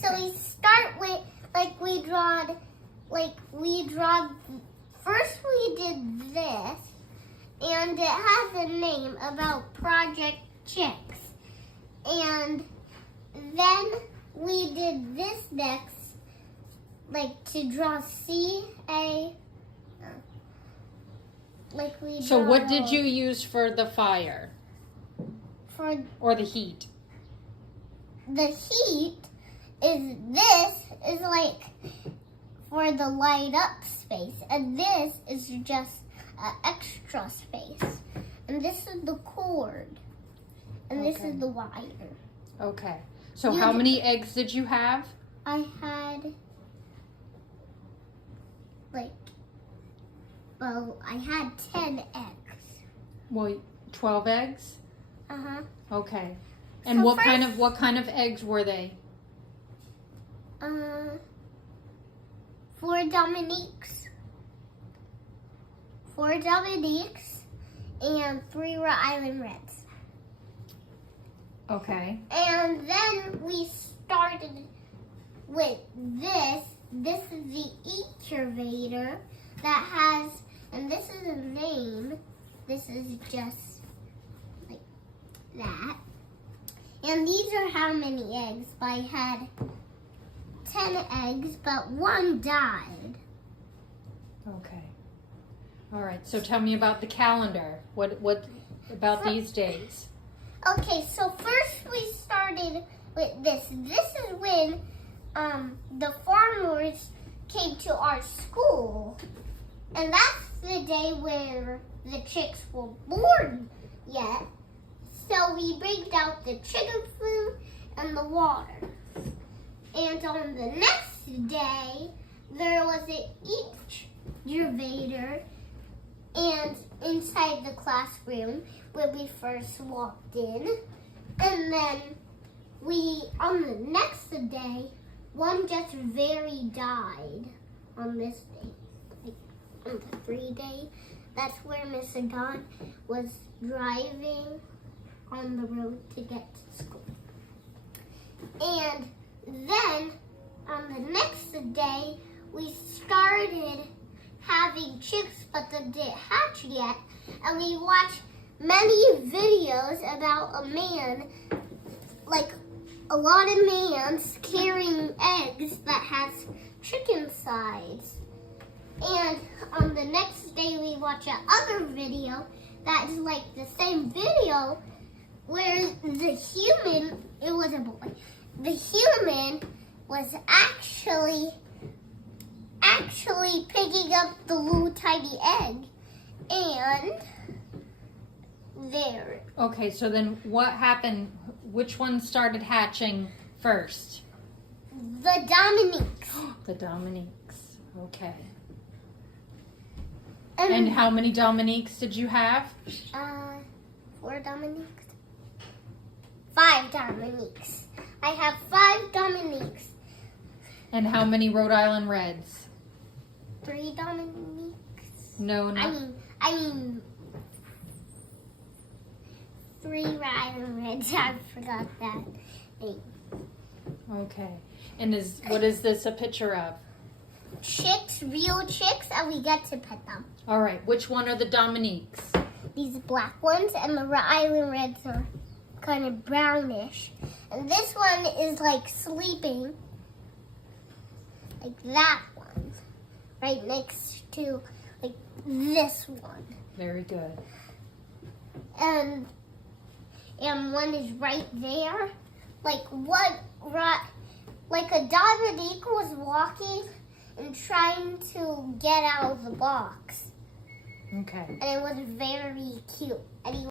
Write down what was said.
So we start with, first we did this, and it has a name about Project Chicks. And then we did this next, to draw C-A, So what did you use for the fire? Or the heat? The heat is, this is for the light up space, and this is just an extra space. And this is the cord, and this is the wire. Okay. So how many eggs did you have? I had, I had 10 eggs. Well, 12 eggs? Uh-huh. Okay. And what kind of eggs were they? 4 Dominiques. 4 Dominiques and 3 Rhode Island Reds. Okay. And then we started with this. This is the incubator that has, and this is a name. This is just like that. And these are how many eggs. I had 10 eggs, but 1 died. Okay. All right. So tell me about the calendar. What about these days? Okay, so first we started with this. This is when the farmers came to our school. And that's the day where the chicks were born yet. So we bring out the chicken food and the water. And on the next day, there was an incubator and inside the classroom when we first walked in. And then on the next day, one just very died on this day. On the 3 day, that's where Miss Dawn was driving on the road to get to school. And then on the next day, we started having chicks, but they didn't hatch yet. And we watched many videos about a man, a lot of mans carrying eggs that has chicken sides. And on the next day, we watch another video that is the same video where the human, it was a boy, the human was actually picking up the little tiny egg. And there. Okay, so then what happened? Which one started hatching first? The Dominiques. The Dominiques. Okay. And how many Dominiques did you have? 4 Dominiques. 5 Dominiques. I have 5 Dominiques. And how many Rhode Island Reds? 3 Dominiques. No, not. I mean 3 Rhode Island Reds. I forgot that name. Okay. And what is this a picture of? Chicks, real chicks, and we get to pet them. All right. Which one are the Dominiques? These black ones, and the Rhode Island Reds are kind of brownish. And this one is sleeping, like that one, right next to this one. Very good. And one is right there. A Dominique was walking and trying to get out of the box. Okay. And it was very cute. And he